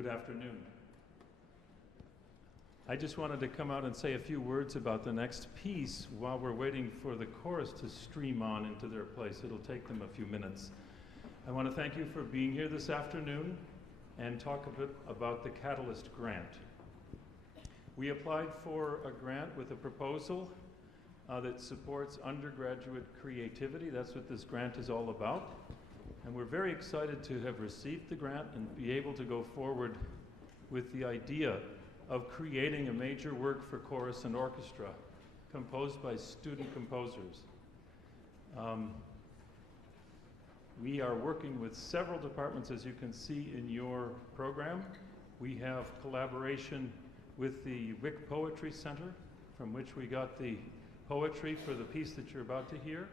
Good afternoon. I just wanted to come out and say a few words about the next piece while we're waiting for the chorus to stream on into their place. It'll take them a few minutes. I want to thank you for being here this afternoon and talk a bit about the Catalyst Grant. We applied for a grant with a proposal that supports undergraduate creativity. That's what this grant is all about. And we're very excited to have received the grant and be able to go forward with the idea of creating a major work for chorus and orchestra composed by student composers. We are working with several departments, as you can see in your program. We have collaboration with the Wick Poetry Center, from which we got the poetry for the piece that you're about to hear.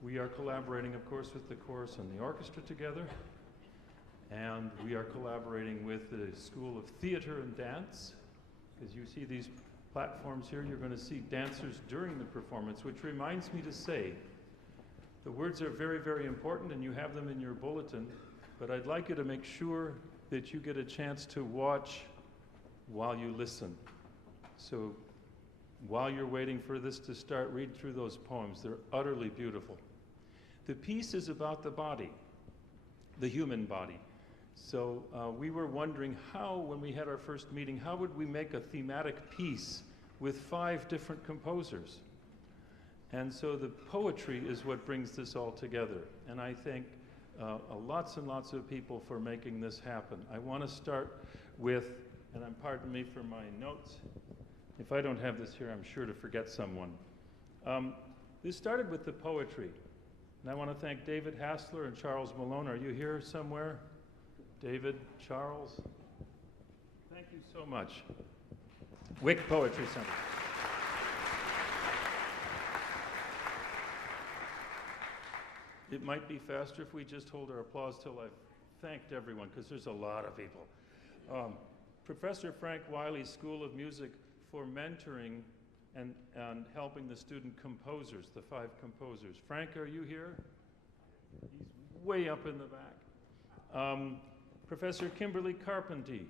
We are collaborating, of course, with the chorus and the orchestra together. And we are collaborating with the School of Theater and Dance. As you see these platforms here, you're going to see dancers during the performance, which reminds me to say, the words are very, very important, and you have them in your bulletin, but I'd like you to make sure that you get a chance to watch while you listen. So while you're waiting for this to start, read through those poems. They're utterly beautiful. The piece is about the body, the human body. So we were wondering how, when we had our first meeting, how would we make a thematic piece with 5 different composers? And so the poetry is what brings this all together. And I thank lots and lots of people for making this happen. I want to start with, and pardon me for my notes. If I don't have this here, I'm sure to forget someone. This started with the poetry. And I want to thank David Hassler and Charles Malone. Are you here somewhere? David, Charles, thank you so much. Wick Poetry Center. It might be faster if we just hold our applause till I've thanked everyone, because there's a lot of people. Professor Frank Wiley's School of Music for mentoring and helping the student composers, the 5 composers. Frank, are you here? He's way up in the back. Professor Kimberly Karpanty.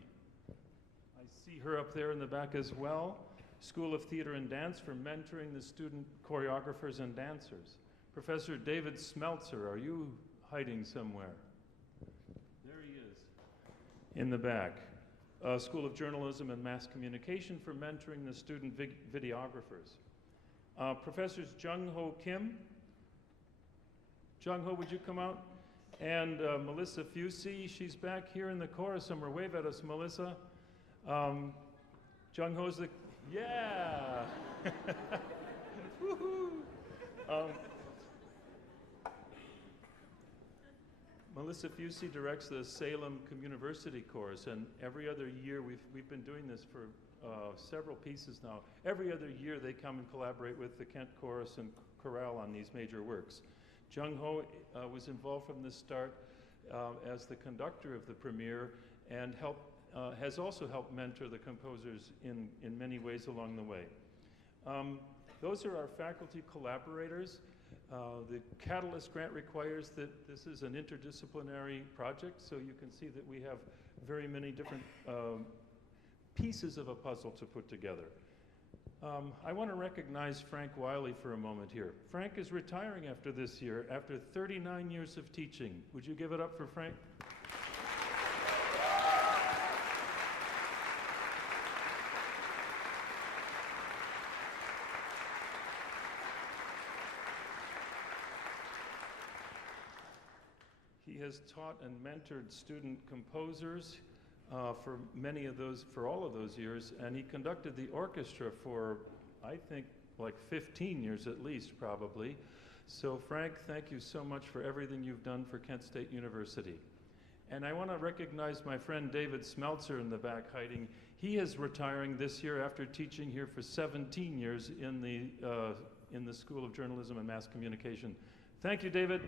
I see her up there in the back as well. School of Theater and Dance for mentoring the student choreographers and dancers. Professor David Smeltzer, are you hiding somewhere? There he is, in the back. School of Journalism and Mass Communication for mentoring the student videographers. Professors Jungho Kim. Jungho, would you come out? And Melissa Fusey, she's back here in the chorus somewhere. Wave at us, Melissa. Jungho's the, yeah! Woohoo! Melissa Fusey directs the Salem Communiversity Chorus, and every other year, we've been doing this for several pieces now. Every other year they come and collaborate with the Kent Chorus and Chorale on these major works. Jungho was involved from the start as the conductor of the premiere and has also helped mentor the composers in many ways along the way. Those are our faculty collaborators. The Catalyst Grant requires that this is an interdisciplinary project, so you can see that we have very many different pieces of a puzzle to put together. I want to recognize Frank Wiley for a moment here. Frank is retiring after this year, after 39 years of teaching. Would you give it up for Frank? He has taught and mentored student composers for all of those years, and he conducted the orchestra for, I think, like 15 years at least, probably. So Frank, thank you so much for everything you've done for Kent State University. And I want to recognize my friend David Smeltzer in the back hiding. He is retiring this year after teaching here for 17 years in the School of Journalism and Mass Communication. Thank you, David.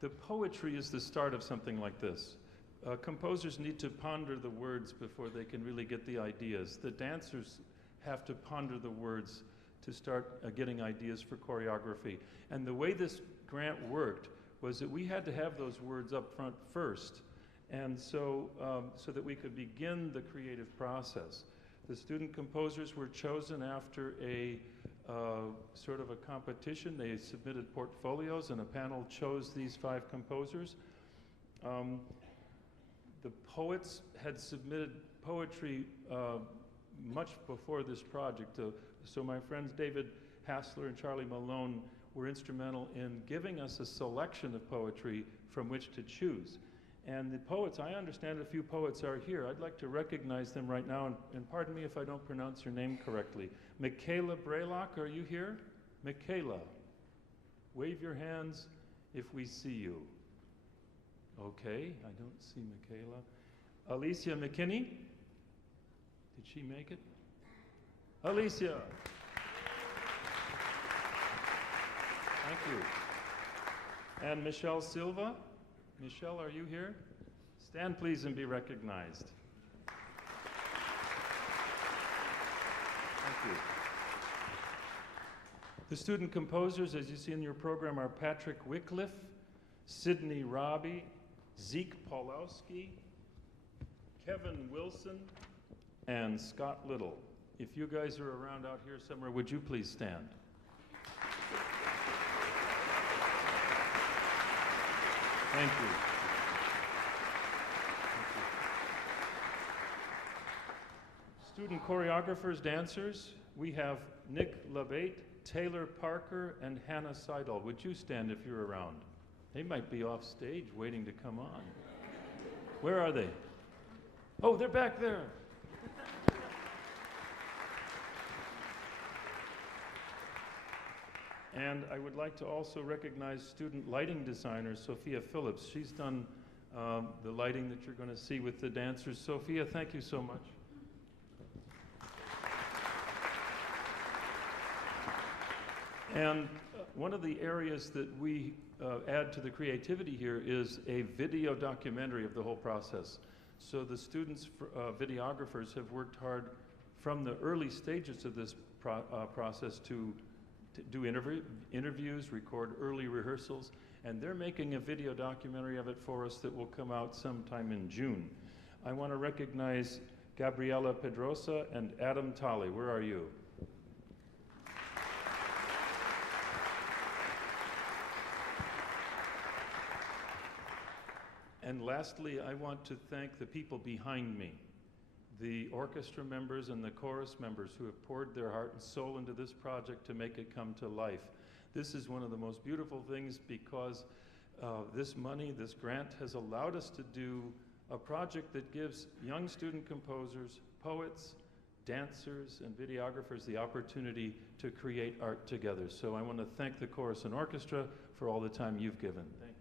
The poetry is the start of something like this. Composers need to ponder the words before they can really get the ideas. The dancers have to ponder the words to start getting ideas for choreography. And the way this grant worked was that we had to have those words up front first, and so that we could begin the creative process. The student composers were chosen after a sort of a competition. They submitted portfolios, and a panel chose these 5 composers. The poets had submitted poetry much before this project. So my friends David Hassler and Charlie Malone were instrumental in giving us a selection of poetry from which to choose. And the poets, I understand a few poets are here. I'd like to recognize them right now, and pardon me if I don't pronounce your name correctly. Michaela Braylock, are you here? Michaela, wave your hands if we see you. Okay, I don't see Michaela. Alicia McKinney, did she make it? Alicia. Thank you. And Michelle Silva. Michelle, are you here? Stand please and be recognized. Thank you. The student composers, as you see in your program, are Patrick Wycliffe, Sydney Robbie, Zeke Paulowski, Kevin Wilson, and Scott Little. If you guys are around out here somewhere, would you please stand? Thank you. Student choreographers, dancers, we have Nick Labate, Taylor Parker, and Hannah Seidel. Would you stand if you're around? They might be off stage waiting to come on. Where are they? Oh, they're back there. And I would like to also recognize student lighting designer, Sophia Phillips. She's done the lighting that you're going to see with the dancers. Sophia, thank you so much. And one of the areas that we add to the creativity here is a video documentary of the whole process. So the students, videographers, have worked hard from the early stages of this process to do interviews, record early rehearsals, and they're making a video documentary of it for us that will come out sometime in June. I want to recognize Gabriela Pedrosa and Adam Tolley. Where are you? And lastly, I want to thank the people behind me, the orchestra members and the chorus members who have poured their heart and soul into this project to make it come to life. This is one of the most beautiful things because this money, this grant, has allowed us to do a project that gives young student composers, poets, dancers, and videographers the opportunity to create art together. So I want to thank the chorus and orchestra for all the time you've given. Thank you.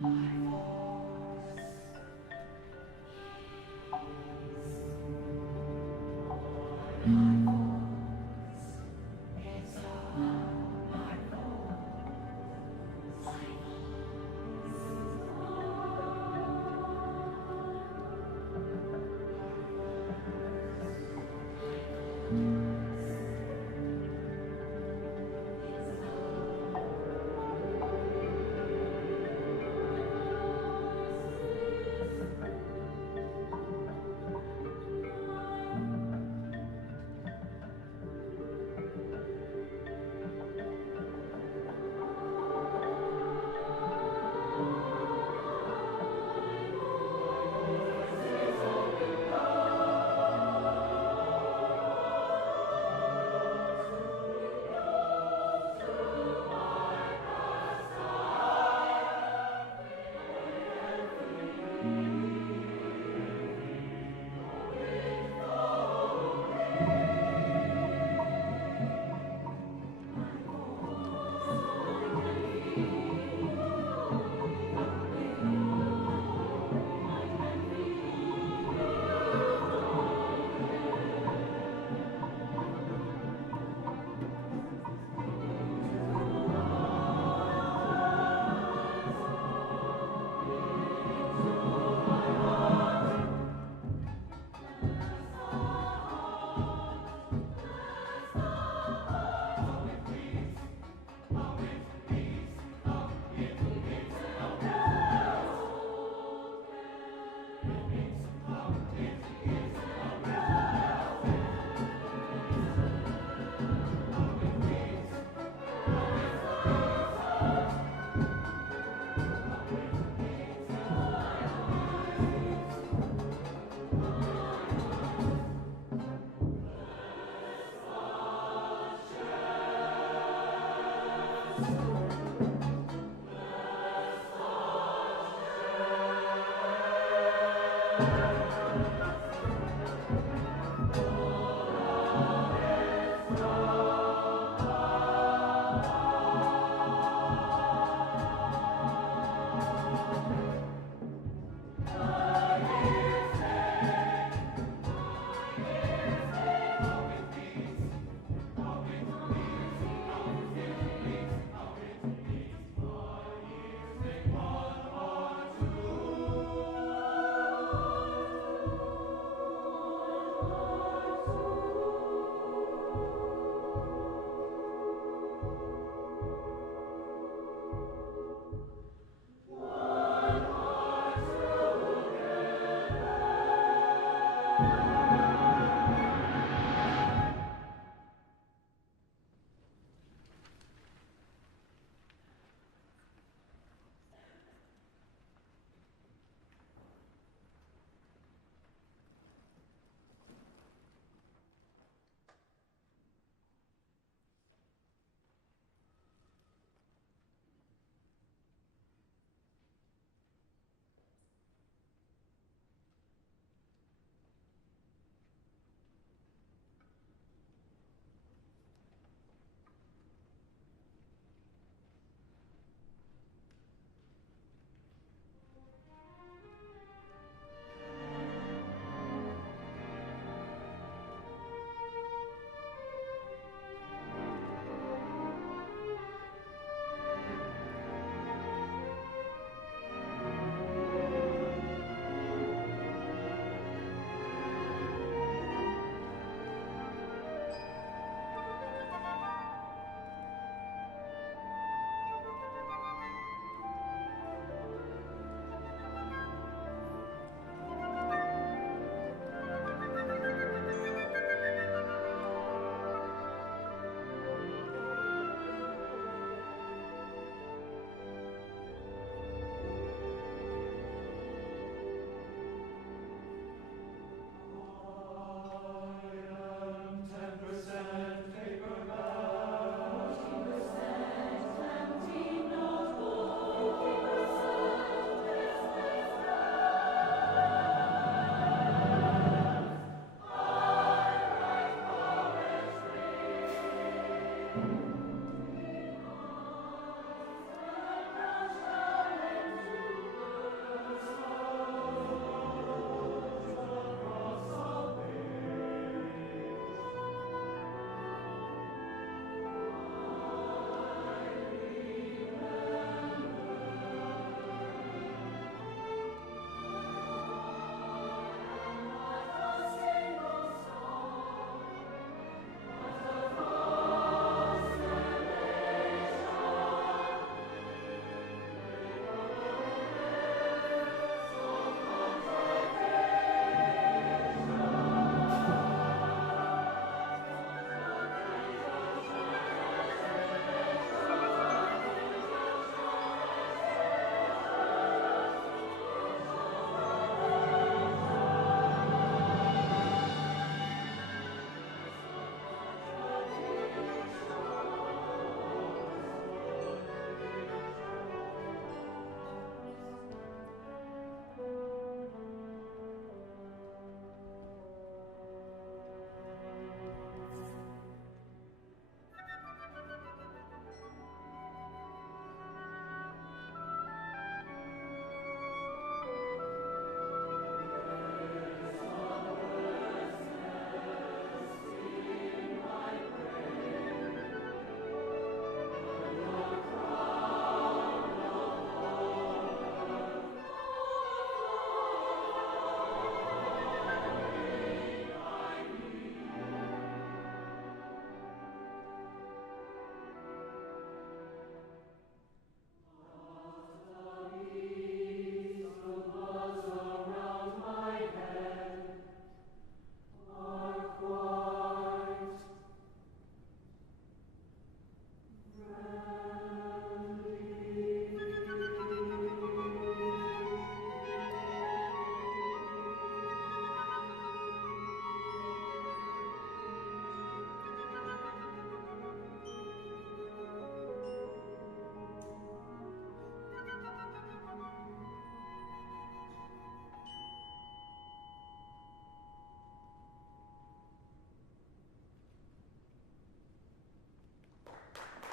My voice.